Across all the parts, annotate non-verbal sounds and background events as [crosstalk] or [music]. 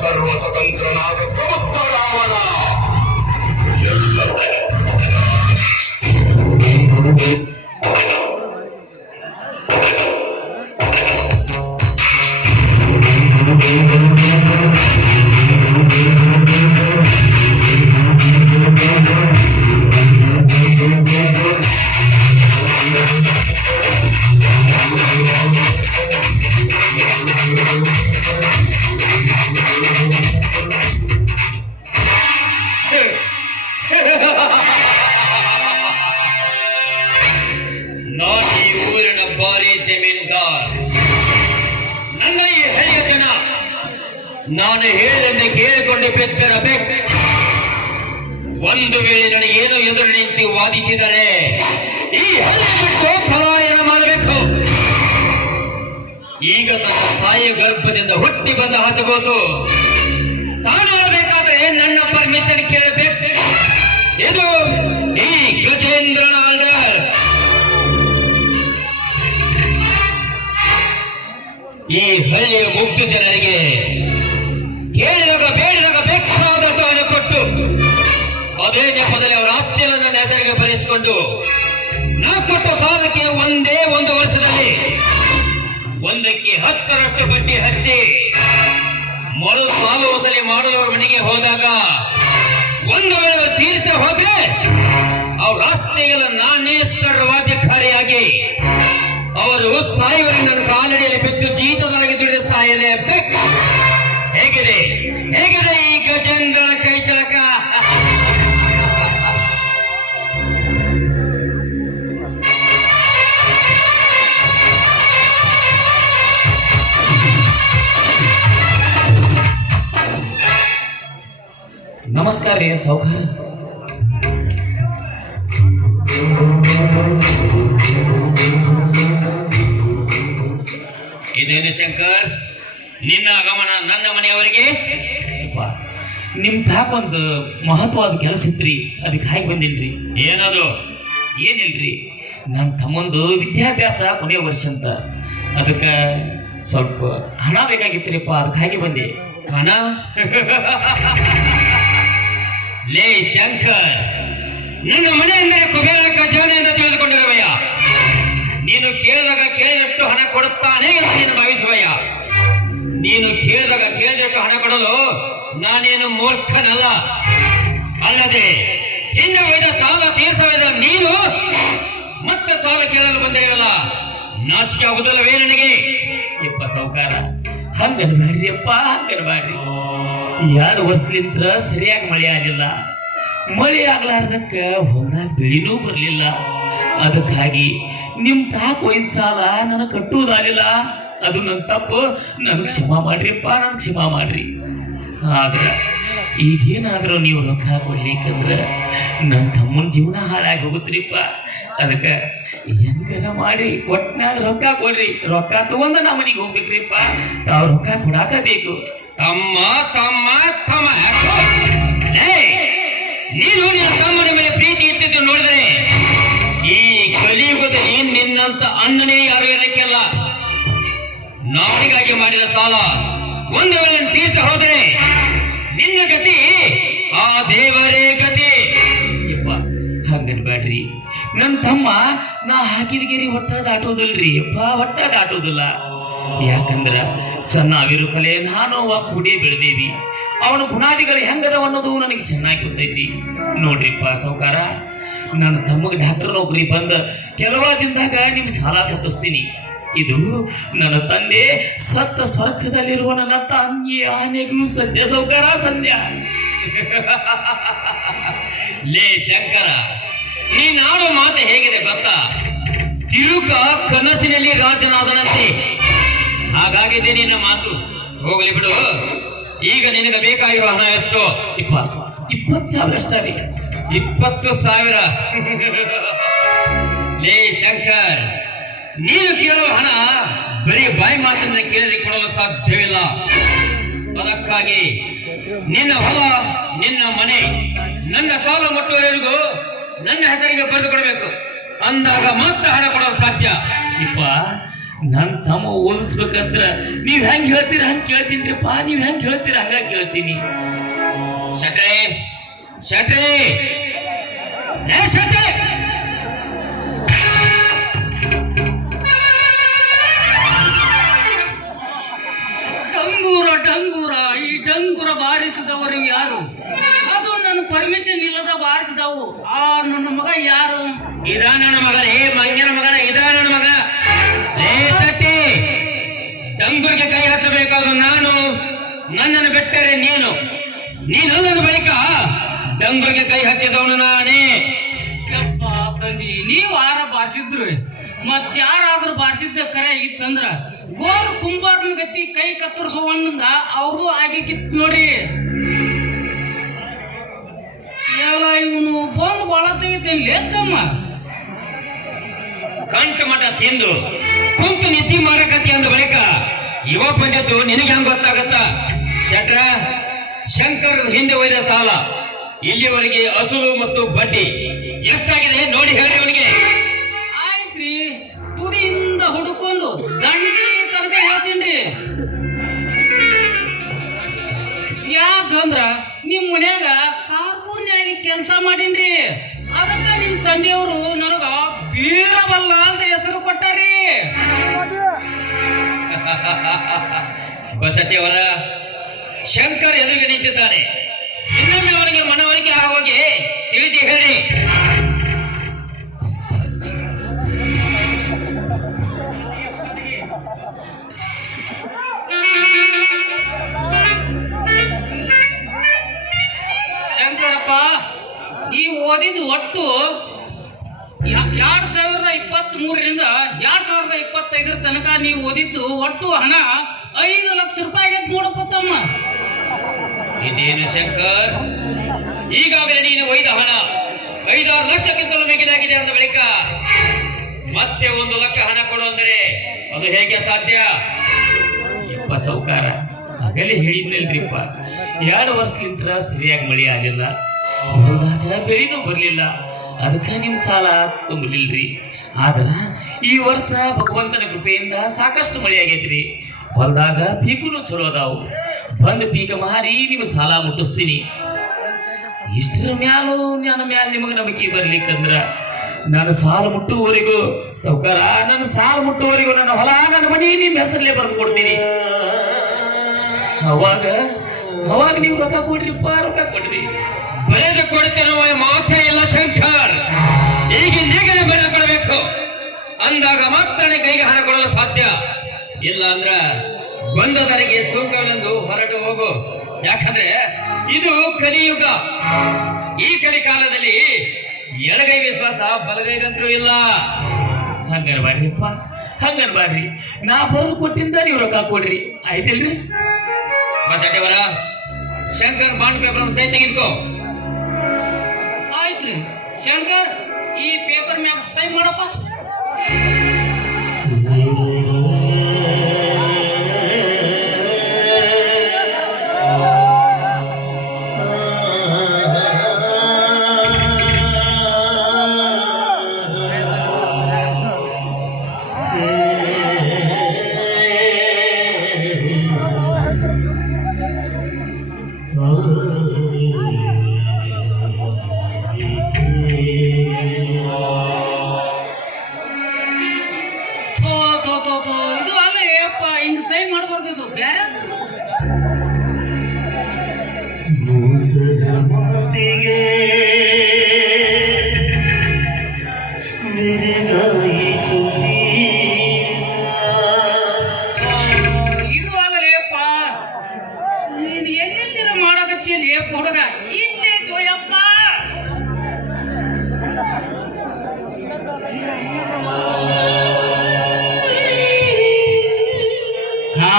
ಸರ್ವ ಸ್ವತಂತ್ರನಾದ ಪ್ರಬುದ್ಧ ರಾವಣ ಎಲ್ಲ ಒಂದು ವೇಳೆ ಏನು ಎದುರು ನಿಂತು ವಾದಿಸಿದರೆ ಈ ಹಳ್ಳಿ ಬಿಟ್ಟು ಪಲಾಯನ ಮಾಡಬೇಕು. ಈಗ ತನ್ನ ತಾಯಿಯ ಗರ್ಭದಿಂದ ಹುಟ್ಟಿ ಬಂದ ಹಸಗೋಸು, ತಾನಾಗಬೇಕಾದ್ರೆ ನನ್ನ ಪರ್ಮಿಷನ್ ಕೇಳಬೇಕು. ಇದು ಈ ಗಜೇಂದ್ರನ ಆರ್ಡರ್ ಈ ಹಳ್ಳಿಯ ಮುಗ್ಧ ಜನರಿಗೆ ಹೆಸರಿಗೆ ಬರೆಸಿಕೊಂಡು ನಾ ಕೊಟ್ಟ ಸಾಲಕ್ಕೆ ಒಂದೇ ಒಂದು ವರ್ಷದಲ್ಲಿ ಒಂದಕ್ಕೆ ಹತ್ತರಷ್ಟು ಬಡ್ಡಿ ಹಚ್ಚಿ ಮರು ಸಾಲು ವಸೂಲಿ ಮಾಡದವ್ರ ಮನೆಗೆ ಹೋದಾಗ ಒಂದು ವೇಳೆ ತೀರ್ಥ ಹೋದ್ರೆ ಅವ್ರ ಆಸ್ತಿಗೆಲ್ಲ ನಾನೇ ಸರ್ವಾಧಿಕಾರಿಯಾಗಿ ಅವರು ಸಾಯುವಲ್ಲಿ ನನ್ನ ಕಾಲಡಿಯಲ್ಲಿ ಬಿದ್ದು ಜೀತದಾಗಿ ದುಡಿದ ಸಾಯಲೇಬೇಕು ಹೇಗಿದೆ? ಹೇಗಿದೆ ಈ ಗಜೇಂದ್ರನ ನಮಸ್ಕಾರ ರೀ ಸೌಕರ್ಯ. ಇದೇನು ಶಂಕರ್ ನಿನ್ನ ಆಗಮನ ನನ್ನ ಮನೆಯವರಿಗೆ. ನಿಮ್ ತಾಪ ಒಂದು ಮಹತ್ವವಾದ ಕೆಲಸ ಇತ್ರಿ ಅದಕ್ಕೆ ಹಾಗೆ ಬಂದಿಲ್ರಿ. ಏನದು? ಏನಿಲ್ರಿ ನನ್ನ ತಮ್ಮಂದು ವಿದ್ಯಾಭ್ಯಾಸ ಕೊನೆಯ ವರ್ಷ ಅಂತ. ಅದಕ್ಕೆ ಸ್ವಲ್ಪ ಹಣ ಬೇಕಾಗಿತ್ರಿಪ್ಪ ಅದಕ್ಕೆ ಹಾಗೆ ಬಂದೆ. ಹಣ? [laughs] ಲೇ ಶಂಕರ್, ನಿನ್ನ ಮನೆ ಅಂದರೆ ಕುಬೇರ ಖಜಾನೆ ಎಂದು ತಿಳಿದುಕೊಂಡಿರುವಯ್ಯ ನೀನು ಕೇಳಿದಾಗ ಕೇಳಿದಷ್ಟು ಹಣ ಕೊಡುತ್ತಾನೆ ಎಂದು ನೀನು ಭಾವಿಸುವಯ್ಯ ನೀನು ಕೇಳಿದಾಗ ಕೇಳಿದಷ್ಟು ಹಣ ಕೊಡಲು ನಾನೇನು ಮೂರ್ಖನಲ್ಲ. ಅಲ್ಲದೆ, ಹಿಂದೆ ಒಯ್ದ ಸಾಲ ತೀರ್ಸವಿದ ನೀನು ಮತ್ತೆ ಸಾಲ ಕೇಳಲು ಬಂದಿರಲ್ಲ ನಾಚಿಕೆ ಆಗುದಲ್ಲವೇ ನನಗೆ? ಯಪ್ಪ ಸೌಕಾರ ಹಂಗನ್ಬೇಡ್ರಿ ಅಪ್ಪ, ಹಂಗನ್ಬೇಡ್ರಿ. ಎರಡು ವರ್ಷಲಿಂತ ಸರಿಯಾಗಿ ಮಳೆ ಆಗಿಲ್ಲ ಮಳೆ ಆಗ್ಲಾರ್ದಕ್ಕ ಹೊಲ್ದಾಗ ಬೆಳಿನೂ ಬರಲಿಲ್ಲ. ಅದಕ್ಕಾಗಿ ನಿಮ್ ತಾಕ ಒಯ್ದ ಸಾಲ ನನಗೆ ಕಟ್ಟುವುದಾಗಲಿಲ್ಲ. ಅದು ನನ್ನ ತಪ್ಪು. ನನಗೆ ಕ್ಷಮ ಮಾಡ್ರಿಪ್ಪ ನನಗೆ ಕ್ಷಮ ಮಾಡ್ರಿ. ಆದ್ರೆ ಈಗೇನಾದ್ರೂ ನೀವು ರೊಕ್ಕ ಕೊಡ್ಲಿಕ್ಕಂದ್ರೆ ನನ್ನ ತಮ್ಮನ ಜೀವನ ಹಾಳಾಗಿ ಹೋಗುತ್ರಿಪ್ಪ ಅದಕ್ಕೆ ಹೆಂಗನ ಮಾಡಿ ಒಟ್ನಾಗ ರೊಕ್ಕ ಕೊಡ್ರಿ. ರೊಕ್ಕ ತಗೊಂಡ ನಮ್ಮ ಮನೆಗೆ ಹೋಗ್ಬೇಕ್ರಿಪ್ಪ. ತಾವು ರೊಕ್ಕ ಕೊಡಾಕ ಬೇಕು. ತಮ್ಮ ತಮ್ಮ ತಮ್ಮ. ನೀನು ನಿನ್ನ ತಮ್ಮನ ಮೇಲೆ ಪ್ರೀತಿ ಇಟ್ಟಿದ್ದು ನೋಡಿದರೆ ಈ ಕಲಿಯುಗದಲ್ಲಿ ನಿನ್ನಂತ ಅಣ್ಣನೇ ಯಾರು ಇರಕ್ಕೆಲ್ಲ? ನಾಡಿಗಾಗಿ ಮಾಡಿದ ಸಾಲ. ಒಂದು ವೇಳೆ ತೀರ್ಥ ಹೋದರೆ ನಿನ್ನ ಗತಿ, ಆ ದೇವರೇ ಗತಿ. ಯಪ್ಪ ಬ್ಯಾಡ್ರಿ ನನ್ನ ತಮ್ಮ ನಾ ಹಾಕಿದ ಗಿರಿ ಹೊಟ್ಟ ದಾಟೋದಿಲ್ರಿ ಯಪ್ಪ ಹೊಟ್ಟ ದಾಟೋದಿಲ್ಲ ಯಾಕಂದ್ರ ಸಣ್ಣವಿರು ಕಲೆ ನಾನು ಅವ ಕೂಡಿ ಬೆಳೆದೇವಿ. ಅವನ ಗುಣಾದಿಗಳು ಹೆಂಗದವ ಅನ್ನೋದು ನನಗೆ ಚೆನ್ನಾಗಿ ಗೊತ್ತೈತಿ. ನೋಡ್ರಿಪ್ಪ ಸೌಕಾರ ನನ್ನ ತಮ್ಮಗೆ ಡಾಕ್ಟರ್ ನೌಕರಿ ಬಂದ ಕೆಲವ ದಿನದಾಗ ನಿಮ್ ಸಾಲ ತಪ್ಪಿಸ್ತೀನಿ. ಇದು ನನ್ನ ತಂದೆ ಸತ್ತ ಸ್ವರ್ಗದಲ್ಲಿರುವ ನನ್ನ ತಂಗಿ ಆನೆಗೂ ಸದ್ಯ ಸೌಕಾರ ಸಂಧ್ಯಾ [laughs] ಲೇ ಶಂಕರ ನೀನಾಡೋ ಮಾತು ಹೇಗಿದೆ ಗೊತ್ತಾ? ತಿರುಕ ಕನಸಿನಲ್ಲಿ ರಾಜನಾದನಂತೆ ಹಾಗಾಗಿದೆ ನಿನ್ನ ಮಾತು ಹೋಗಲಿ ಬಿಡು. ಈಗ ನಿನಗೆ ಬೇಕಾಗಿರುವ ಹಣ ಎಷ್ಟು? ಇಪ್ಪತ್ತು ಇಪ್ಪತ್ತು ಸಾವಿರ ಅಷ್ಟೇ ಇಪ್ಪತ್ತು ಸಾವಿರ. ಲೇ ಶಂಕರ್ ನೀನು ಕೇಳುವ ಹಣ ಬರೀ ಬಾಯಿ ಮಾತಿನಿಂದ ಕೇಳಿ ಕೊಡಲು ಸಾಧ್ಯವಿಲ್ಲ. ಅದಕ್ಕಾಗಿ ನಿನ್ನ ಹೊಲ ನಿನ್ನ ಮನೆ ನನ್ನ ಸಾಲ ಮುಟ್ಟುವವರೆಗೂ ನನ್ನ ಹೆಸರಿಗೆ ಬರೆದು ಕೊಡಬೇಕು. ಅಂದಾಗ ಮಾತ್ರ ಹಣ ಕೊಡಲು ಸಾಧ್ಯ. ಇಪ್ಪ ನನ್ ತಮ್ಮ ಓದಿಸ್ಬೇಕಂದ್ರ ನೀವ್ ಹೆಂಗ್ ಹೇಳ್ತೀರ ಹಂಗ್ ಪಾ ನೀವ್ ಹೆಂಗ್ ಹೇಳ್ತೀರ ಹಂಗ ಕೇಳ್ತೀನಿ. ಶಟ್ರೆ ಶಟ್ರೆ. ಡಂಗೂರ ಡಂಗೂರ, ಈ ಡಂಗೂರ ಬಾರಿಸಿದವರು ಯಾರು? ಅದು ನನ್ನ ಪರ್ಮಿಷನ್ ಇಲ್ಲದ ಬಾರಿಸಿದವು. ಆ, ನನ್ನ ಮಗ ಯಾರು? ಇದ ನನ್ನ ಮಗನ ಏ ಮಂಗನ ಮಗನ, ಇದ ನನ್ನ ಡಂಗುರಿಗೆ ಕೈ ಹಚ್ಚಬೇಕಾದ ನಾನು ನನ್ನನ್ನು ಬಿಟ್ಟರೆ ನೀನು. ನೀನಲ್ಲದ ಬಳಿಕ. ಡಂಗುರಿಗೆ ಕೈ ಹಚ್ಚಿದವನು ನಾನೇ. ತಂದಿ ನೀವು ಆರ ಬಾರಿಸಿದ್ರು? ಮತ್ತಾರಾದ್ರೂ ಬಾರಿಸಿದ್ದ ಕರೆ ಆಗಿತ್ತಂದ್ರ? ಗೋರ್ ಕುಂಬಾರನ ಗತಿ ಕೈ ಕತ್ತರಿಸುವಂಗ ಅವ್ರದ್ದು ಆಗಿಕ್ಕಿತ್ ನೋಡಿ. ಎಲ್ಲ ಇವನು ಬಂದು ಬಾಳ ತೆಗಿತೇನೆ ಲೇತಮ್ಮ ಕಂಚ ಮಠ ತಿಂದು ಕುಂತು ನಿದ್ದಿ ಮಾಡಕತ್ತಿ ಅಂದ ಬಳಿಕ ಇವ ಬಂದದ್ದು ನಿನಗೆ ಹೆಂಗ್ ಗೊತ್ತಾಗತ್ತ? ಶಟ್ರ, ಶಂಕರ್ ಹಿಂದೆ ಒಯ್ದ ಸಾಲ. ಇಲ್ಲಿವರೆಗೆ ಅಸುಲು ಮತ್ತು ಬಡ್ಡಿ. ಎಷ್ಟಾಗಿದೆ ನೋಡಿ ಹೇಳಿ ಅವನಿಗೆ. ಆಯ್ತ್ರಿ. ತುದಿಯಿಂದ ಹುಡುಕೊಂಡು ದಂಡಿ ತನಕ ಹೇಳ್ತೀನ್ರಿ. ಯಾಕಂದ್ರ ನಿಮ್ ಮನ್ಯಾಗ ಕಾರ್ಕೂನ್ಯಾಗಿ ಕೆಲಸ ಮಾಡೀನ್ರಿ. ಅದಕ್ಕ ನಿಮ್ ತಂದೆಯವರು ನನಗ ಬೀರಬಲ್ಲ ಅಂತ ಹೆಸರು ಕೊಟ್ಟಾರಿ ಬಸಟ್ಟಿ ಅವರ ಶಂಕರ್ ಎದುರಿಗೆ ನಿಂತಿದ್ದಾನೆ. ಇನ್ನೊಮ್ಮೆ ಅವನಿಗೆ ಮನವರಿಕೆ ಆಗೋಗಿ ತಿಳಿಸಿ ಹೇಳಿ. ಶಂಕರಪ್ಪ ಈ ಓದಿದ್ದು ಒಟ್ಟು ಎರಡ್ ಸಾವಿರದ ಇಪ್ಪತ್ತ್ ಮೂರರಿಂದ ಎರಡ್ ಸಾವಿರದ ಇಪ್ಪತ್ತೈದರ ತನಕ ನೀವು ಓದಿದ್ದು ಒಟ್ಟು ಹಣ ಐದು ಲಕ್ಷ ರೂಪಾಯಿ ನೋಡಪ್ಪ ತಮ್ಮ. ಇದೇನು ಶಂಕರ್? ಈಗಾಗಲೇ ನೀನು ಒಯ್ದ ಹಣ. ಐದಾರು ಲಕ್ಷಕ್ಕಿಂತಲೂ ಮಿಗಿಲಾಗಿದೆ ಅಂದ ಬಳಿಕ ಮತ್ತೆ ಒಂದು ಲಕ್ಷ ಹಣ ಕೊಡು ಅಂದರೆ ಅದು ಹೇಗೆ ಸಾಧ್ಯ ಯಪ್ಪ ಸೌಕಾರ ಆಗಲೇ ಹೇಳಿದ್ನಲ್ರಿಪ್ಪ. ಎರಡು ವರ್ಷಲಿಂತ್ರ ಸರಿಯಾಗಿ ಮಳೆ ಆಗಲಿಲ್ಲ. ಹೋದಾಗ ಬೆಳೆನೂ ಬರಲಿಲ್ಲ. ಅದಕ್ಕೆ ನಿಮ್ಮ ಸಾಲ ತುಂಬಲಿಲ್ರಿ. ಆದ್ರೆ ಈ ವರ್ಷ ಭಗವಂತನ ಕೃಪೆಯಿಂದ ಸಾಕಷ್ಟು ಮಳೆ ಆಗೈತ್ರಿ. ಹೊಲ್ದಾಗ ಪೀಕುನು ಚಲೋ ಅದಾವು. ಬಂದ ಪೀಕ ಮಾರಿ ನೀವು ಸಾಲ ಮುಟ್ಟಿಸ್ತೀನಿ. ಇಷ್ಟರ ಮ್ಯಾಲೂ ನನ್ನ ಮ್ಯಾಲ ನಿಮಗೆ ನಂಬಿಕೆ ಬರ್ಲಿಕ್ಕಂದ್ರ ನಾನು ಸಾಲ ಮುಟ್ಟುವವರೆಗೂ ಸೌಕಾರ ನನ್ನ ಸಾಲ ಮುಟ್ಟುವವರೆಗೂ ನನ್ನ ಹೊಲ, ನನ್ನ ಮನೆ ನಿಮ್ಮ ಹೆಸರಲ್ಲೇ ಬರೆದು ಕೊಡ್ತೀನಿ. ಅವಾಗ ಅವಾಗ ನೀವು ರೊಕ್ಕ ಕೊಡ್ರಿಪ್ಪ, ರೊಕ್ಕ ಕೊಡ್ರಿ. ಬರೆದು ಕೊಡ್ತೇನೆ ಮಾತೇ ಇಲ್ಲ ಶಂಕರ್ ಈಗಿಂದೀಗಲೇ ಬರೆದು ಕೊಡಬೇಕು. ಅಂದಾಗ ಮಾತ್ರ ಕೈಗೆ ಹಣ ಕೊಡಲು ಸಾಧ್ಯ. ಇಲ್ಲ ಅಂದ್ರ ಬಂದದರಿಗೆ ಸುಂಕವೆಂದು ಹೊರಟು ಹೋಗು. ಯಾಕಂದ್ರೆ ಇದು ಕಲಿಯುಗ. ಈ ಕಲಿಕಾಲದಲ್ಲಿ ಎಡಗೈ ವಿಶ್ವಾಸ ಬಲಗೈಗಂತೂ ಇಲ್ಲ. ಹಂಗಾರ ಮಾಡ್ರಿಪ್ಪ ಹಂಗಾರ ಮಾಡ್ರಿ. ನಾ ಬರೆದು ಕೊಟ್ಟಿಂದ ನೀವು ರೊಕ್ಕ ಕೊಡ್ರಿ. ಆಯ್ತಿಲ್ರಿ? ಬಸಟ್ಟೆಯವರ ಶಂಕರ್ ಬಾಂಡ್ ಪೇಪರ್ ಸೈ ತೆಗೆದುಕೋ. ಆಯ್ತ್ರಿ. ಶಂಕರ್, ಈ ಪೇಪರ್ ಮ್ಯಾಗ ಸೈ ಮಾಡಪ್ಪ. ಮೋಸದ ಮಾತಿಗೆ ಬೆರಗಾಯಿತು ಇದು ಅಲ್ಲಲೇಪ್ಪ ನೀನು ಎಲ್ಲೆಲ್ಲಿರ ಮಾಡಕತ್ತಿಯಲ್ಲಿ ಹುಡುಗ? ಇಲ್ಲೇ ಜೋಯಪ್ಪ ಹಾ,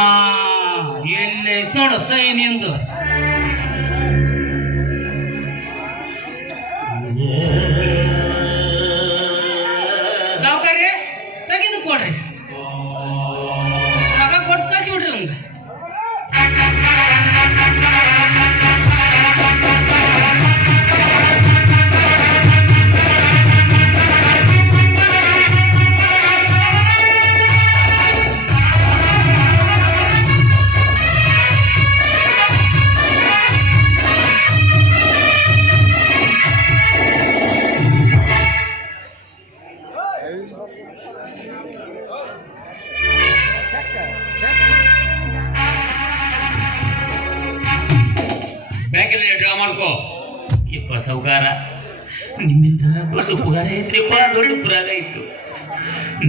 ಎಲ್ಲೇ ತೊಡ ಸೈ ನಿಂದು? ಯಪ್ಪ ಸೌಗಾರ. ನಿಮ್ಮಿಂದ ದೊಡ್ಡ ಉಪಕಾರ ಐತ್ರಿಪ್ಪ ದೊಡ್ಡ ಉಪರಾಗ ಇತ್ತು.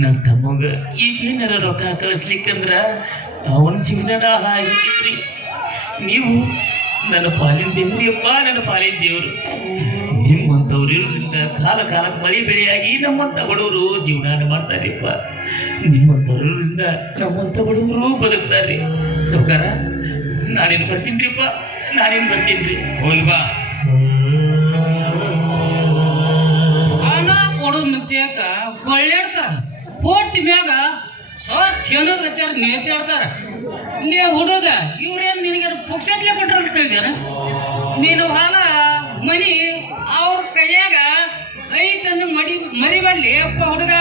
ನನ್ನ ತಮ್ಮಗ ಈಗೇನಾರ ರೊಕ್ಕ ಕಳಿಸ್ಲಿಕ್ಕಂದ್ರ ಅವನ ಜೀವನ ಹಾಗಿತ್ರಿ ನೀವು ನನ್ನ ಪಾಲಿನ ದೇವ್ರಿಯಪ್ಪ ನನ್ನ ಪಾಲಿನ ದೇವರು. ನಿಮ್ಮಂಥವ್ರು ಇರೋದ್ರಿಂದ ಕಾಲ ಕಾಲಕ್ಕೆ ಮಳೆ ಬೆಳೆಯಾಗಿ ನಮ್ಮಂಥ ಬಡವರು ಜೀವನ ಮಾಡ್ತಾರೆಪ್ಪ. ನಿಮ್ಮಂಥವ್ರು ಇರೋದ್ರಿಂದ ನಮ್ಮಂಥ ಬಡವರು ಬದುಕ್ತಾರ್ರಿ. ಸೌಕಾರ ನಾನೇನು ಬರ್ತೀನಿ ರೀಪ್ಪ ನಾನೇನು ಬರ್ತೀನಿ ರೀ ಬಾ. ಕೊಡು ಮಿತ್ಯಾಕ ಕೊಳ್ಳಾಡ್ತಾರ ಪೋಟ್ ಮ್ಯಾಗ ಸತ್ ಏನೋದ್ ಹಚ್ಚಾರ ನೇತಾಡ್ತಾರ ನೀ ಹುಡುಗ, ಇವ್ರೇನು ನಿನಗೆ ಪುಕ್ಸಟ್ಲೆ ಕೊಟ್ರ ತಿಳಿದಾರ ನೀನು ಹಾಲ, ಮನಿ, ಅವ್ರ ಕೈಯಾಗ ಐತಂದು ಮಡಿ, ಮರಿಬಲ್ಲಿ, ಅಪ್ಪ ಹುಡುಗ.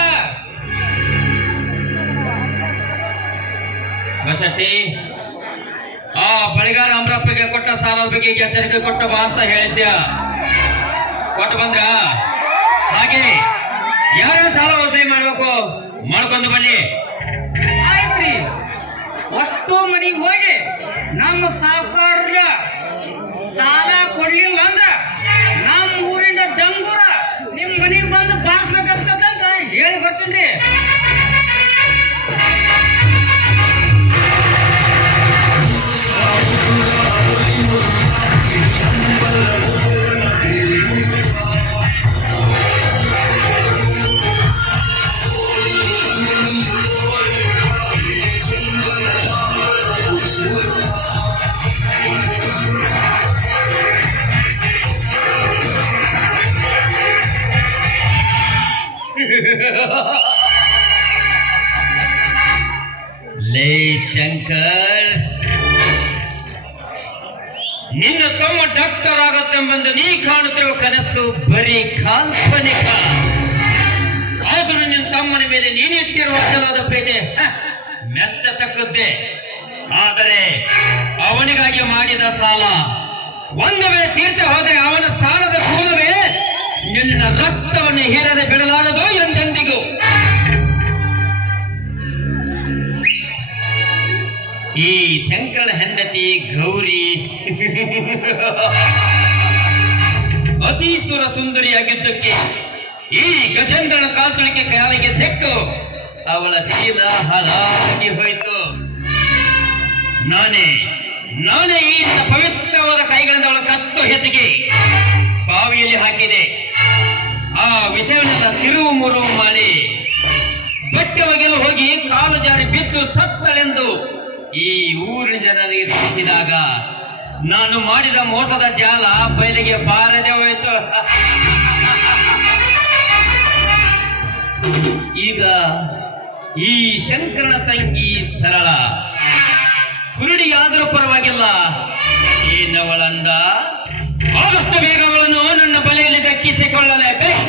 ಬಸಟ್ಟಿ, ಆ ಬಳಿಗಾರ ಅಮರಪ್ಪಗೆ ಕೊಟ್ಟ ಸಾಲದ ಬಗ್ಗೆ ಎಚ್ಚರಿಕೆ ಕೊಟ್ಟ ಬಾ ಅಂತ ಹೇಳಿದ್ಯಾ? ಕೊಟ್ಟು ಬಂದ್ರ? ಹಾಗೆ. ಯಾರ ಸಾಲ ವಸೂಲಿ ಮಾಡ್ಬೇಕು? ಮಾಡ್ಕೊಂಡು ಬನ್ನಿ. ಆಯ್ತ್ರಿ. ಅಷ್ಟು ಮನಿಗೆ ಹೋಗಿ ನಮ್ಮ ಸಾವುಕಾರ ಸಾಲ ಕೊಡ್ಲಿಲ್ಲ ಅಂದ್ರ ಲೇ ಶಂಕರ್ ನಿನ್ನ ತಮ್ಮ ಡಾಕ್ಟರ್ ಆಗತ್ತೆಂಬಂದು ನೀ ಕಾಣುತ್ತಿರುವ ಕನಸು ಬರೀ ಕಾಲ್ಪನಿಕ. ಆದರೂ ನಿನ್ನ ತಮ್ಮನ ಮೇಲೆ ನೀನಿಟ್ಟಿರುವ ಪ್ರೀತಿ ಹ, ಮೆಚ್ಚತಕ್ಕದ್ದೇ. ಆದರೆ ಅವನಿಗಾಗಿ ಮಾಡಿದ ಸಾಲ ಒಂದು ತೀರ್ಥ ಹೋದರೆ ಅವನ ಸಾಲದ ಮೂಲವೇ ನಿನ್ನ ರಕ್ತವನ್ನು ಹೇರದೆ ಬಿಡಲಾರದು ಎಂದೆಂದಿಗೂ. ಈ ಶಂಕರನ ಹೆಂಡತಿ ಗೌರಿ. ಅತೀಸುರ ಸುಂದರಿಯಾಗಿದ್ದಕ್ಕೆ ಈ ಗಜೇಂದ್ರನ ಕಾಲ್ತುಳಿಕೆ ಕಾಲಿಗೆ ಸಿಕ್ಕು. ಅವಳ ಶೀಲ ಹಲಾಗಿ ಹೋಯಿತು. ನಾನೇ ನಾನೇ ಈ ಪವಿತ್ರವಾದ ಕೈಗಳಿಂದ ಅವಳ ಕತ್ತು ಹೆಚ್ಚಿಗೆ ಬಾವಿಯಲ್ಲಿ ಹಾಕಿದೆ. ಆ ವಿಷಯವನ್ನೆಲ್ಲ ತಿರುವು ಮುರುವು ಮಾಡಿ. ಬಟ್ಟೆ ಒಗೆಲು ಹೋಗಿ ಕಾಲು ಜಾರಿ ಬಿದ್ದು ಸತ್ತಳೆಂದು ಈ ಊರಿನ ಜನರಿಗೆ ತಿಳಿಸಿದಾಗ, ನಾನು ಮಾಡಿದ ಮೋಸದ ಜಾಲ ಬಯಲಿಗೆ ಬಾರದೆ ಹೋಯಿತು. ಈಗ ಈ ಶಂಕರನ ತಂಗಿ ಸರಳ. ಕುರುಡಿಯಾದರೂ ಪರವಾಗಿಲ್ಲ. ಏನವಳಂದ? ಆದಷ್ಟು ಬೇಗಗಳನ್ನು ನನ್ನ ಬಲೆಯಲ್ಲಿ ದಕ್ಕಿಸಿಕೊಳ್ಳಲೇಬೇಕು